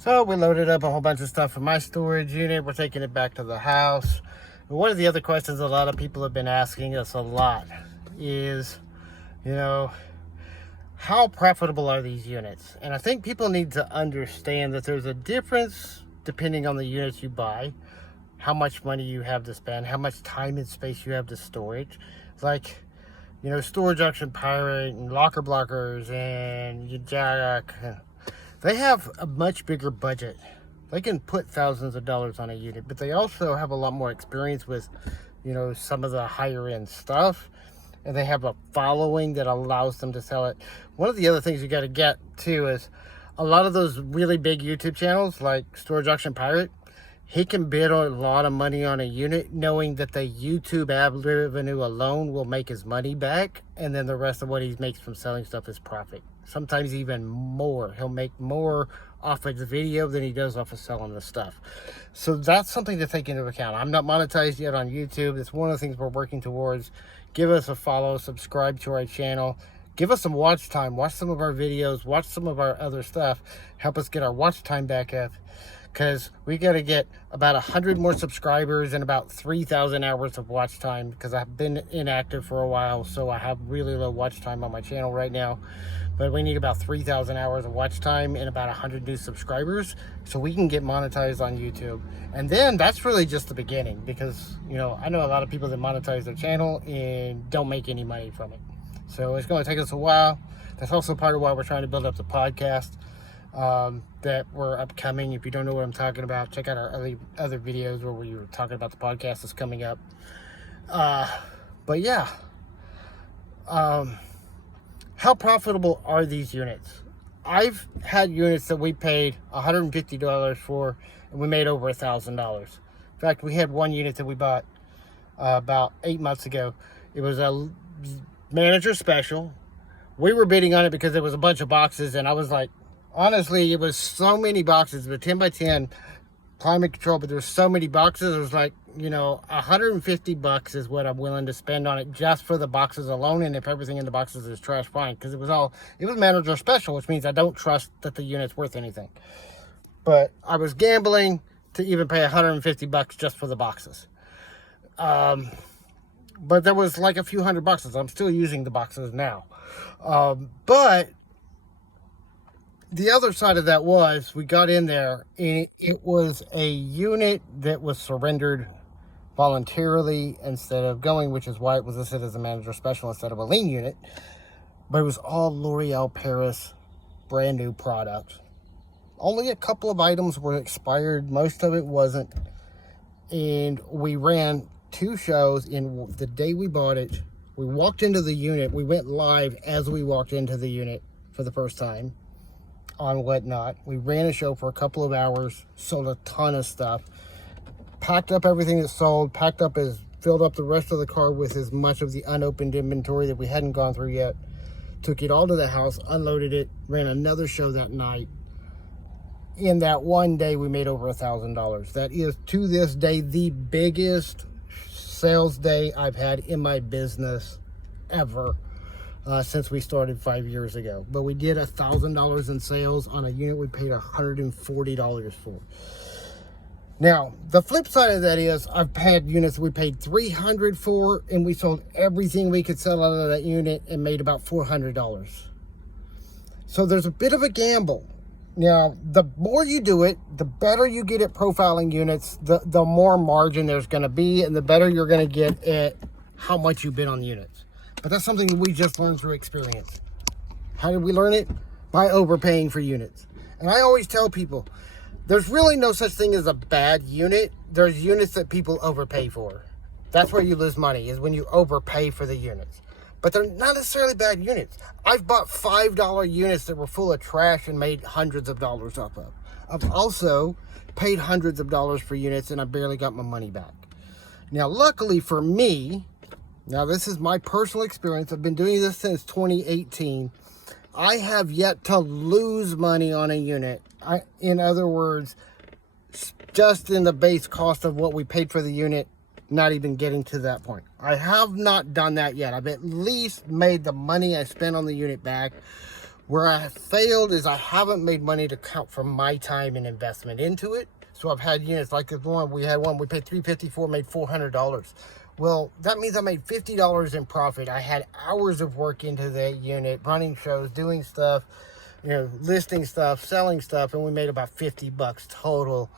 So we loaded up a whole bunch of stuff from my storage unit. We're taking it back to the house. And one of the other questions a lot of people have been asking us a lot is, how profitable are these units? And I think people need to understand that there's a difference depending on the units you buy, how much money you have to spend, how much time and space you have to storage. Like, Storage Auction Pirate and Locker Blockers and Jack, they have a much bigger budget. They can put thousands of dollars on a unit, but they also have a lot more experience with, some of the higher end stuff. And they have a following that allows them to sell it. One of the other things you got to get too is a lot of those really big YouTube channels like Storage Auction Pirate, he can bid a lot of money on a unit knowing that the YouTube ad revenue alone will make his money back, and then the rest of what he makes from selling stuff is profit. Sometimes even more. He'll make more off of the video than he does off of selling the stuff. So that's something to take into account. I'm not monetized yet on YouTube. It's one of the things we're working towards. Give us a follow, subscribe to our channel. Give us some watch time. Watch some of our videos. Watch some of our other stuff. Help us get our watch time back up. Because we got to get about 100 more subscribers and about 3,000 hours of watch time, because I've been inactive for a while, so I have really low watch time on my channel right now. But we need about 3,000 hours of watch time and about 100 new subscribers so we can get monetized on YouTube. And then that's really just the beginning, because I know a lot of people that monetize their channel and don't make any money from it. So it's going to take us a while. That's also part of why we're trying to build up the podcast that were upcoming. If you don't know what I'm talking about, check out our other videos where we were talking about the podcast that's coming up. But yeah, how profitable are these units? I've had units that we paid $150 for, and we made over $1,000. In fact, we had one unit that we bought about 8 months ago. It was a manager special. We were bidding on it because there was a bunch of boxes, and I was like, honestly, it was so many boxes, but 10 by 10 climate control, but there's so many boxes. It was like, $150 is what I'm willing to spend on it just for the boxes alone. And if everything in the boxes is trash, fine. Because it was manager special, which means I don't trust that the unit's worth anything. But I was gambling to even pay $150 just for the boxes. But there was like a few hundred boxes. I'm still using the boxes now. But the other side of that was we got in there and it was a unit that was surrendered voluntarily instead of going, which is why it was listed as a manager special instead of a lien unit. But it was all L'Oreal Paris brand new product. Only a couple of items were expired. Most of it wasn't. And we ran 2 shows in the day we bought it. We walked into the unit. We went live as we walked into the unit for the first time on Whatnot. We ran a show for a couple of hours, sold a ton of stuff, packed up everything that sold, filled up the rest of the car with as much of the unopened inventory that we hadn't gone through yet, took it all to the house, unloaded it, ran another show that night. In that one day, we made over $1,000. That is, to this day, the biggest sales day I've had in my business ever. Since we started 5 years ago. But we did $1,000 in sales on a unit we paid $140 for. Now, the flip side of that is I've had units we paid $300 for, and we sold everything we could sell out of that unit and made about $400. So there's a bit of a gamble. Now, the more you do it, the better you get at profiling units, the more margin there's going to be, and the better you're going to get at how much you bid on units. But that's something we just learned through experience. How did we learn it? By overpaying for units. And I always tell people, there's really no such thing as a bad unit. There's units that people overpay for. That's where you lose money, is when you overpay for the units. But they're not necessarily bad units. I've bought $5 units that were full of trash and made hundreds of dollars off of. I've also paid hundreds of dollars for units and I barely got my money back. Now, luckily for me, now this is my personal experience. I've been doing this since 2018. I have yet to lose money on a unit. In other words, just in the base cost of what we paid for the unit, not even getting to that point. I have not done that yet. I've at least made the money I spent on the unit back Where I failed is I haven't made money to count for my time and investment into it. So I've had units like this one. We had one, we paid $354, made $400. Well, that means I made $50 in profit. I had hours of work into that unit, running shows, doing stuff, you know, listing stuff, selling stuff, and we made about 50 bucks total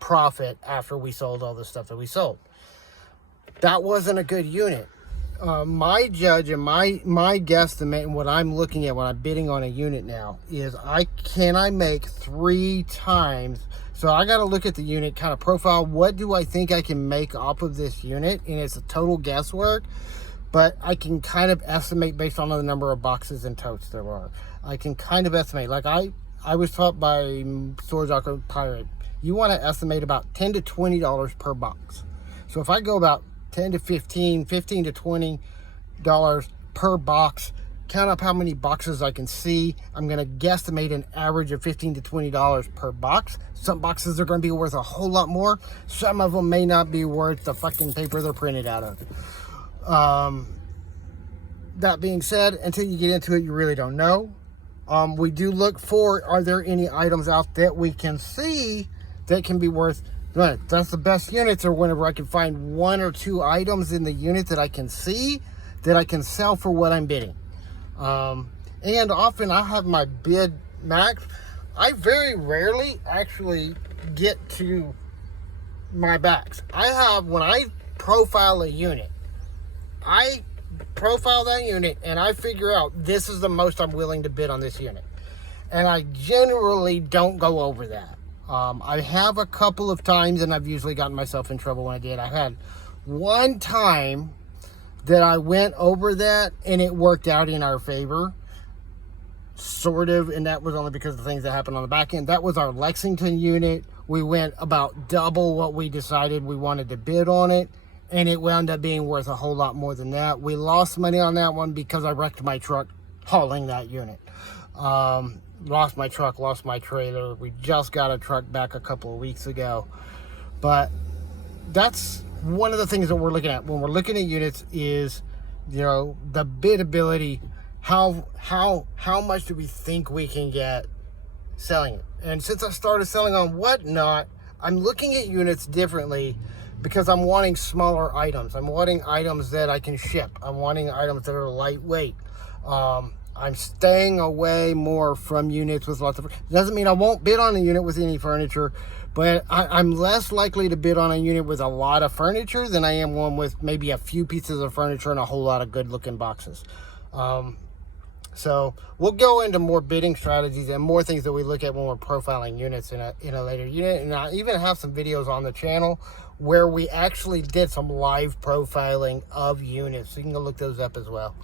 profit after we sold all the stuff that we sold. That wasn't a good unit. My judge and my guesstimate and what I'm looking at when I'm bidding on a unit now is can I make 3 times. So I got to look at the unit, kind of profile, what do I think I can make off of this unit, and it's a total guesswork, but I can kind of estimate based on the number of boxes and totes there are. I can kind of estimate, like I was taught by Storage Aqua Pirate, you want to estimate about $10 to $20 per box. So if I go about 10 to 15 to $20 per box, count up how many boxes I can see, I'm going to guesstimate an average of $15 to $20 per box. Some boxes are going to be worth a whole lot more. Some of them may not be worth the fucking paper they're printed out of. That being said, until you get into it, you really don't know. We do look for, are there any items out that we can see that can be worth, that's the best units, or whenever I can find 1 or 2 items in the unit that I can see that I can sell for what I'm bidding. And often I have my bid max. I very rarely actually get to my backs. When I profile a unit, I profile that unit and I figure out this is the most I'm willing to bid on this unit. And I generally don't go over that. I have a couple of times, and I've usually gotten myself in trouble when I did. I had one time that I went over that and it worked out in our favor, sort of, and that was only because of the things that happened on the back end. That was our Lexington unit. We went about double what we decided we wanted to bid on it, and it wound up being worth a whole lot more than that. We lost money on that one because I wrecked my truck hauling that unit. Lost my truck, lost my trailer. We just got a truck back a couple of weeks ago. But that's one of the things that we're looking at when we're looking at units is, you know, the bid ability. How much do we think we can get selling it? And since I started selling on Whatnot, I'm looking at units differently because I'm wanting smaller items. I'm wanting items that I can ship. I'm wanting items that are lightweight. I'm staying away more from units with lots of... Doesn't mean I won't bid on a unit with any furniture, but I'm less likely to bid on a unit with a lot of furniture than I am one with maybe a few pieces of furniture and a whole lot of good-looking boxes. So we'll go into more bidding strategies and more things that we look at when we're profiling units in a later unit. And I even have some videos on the channel where we actually did some live profiling of units. So you can go look those up as well.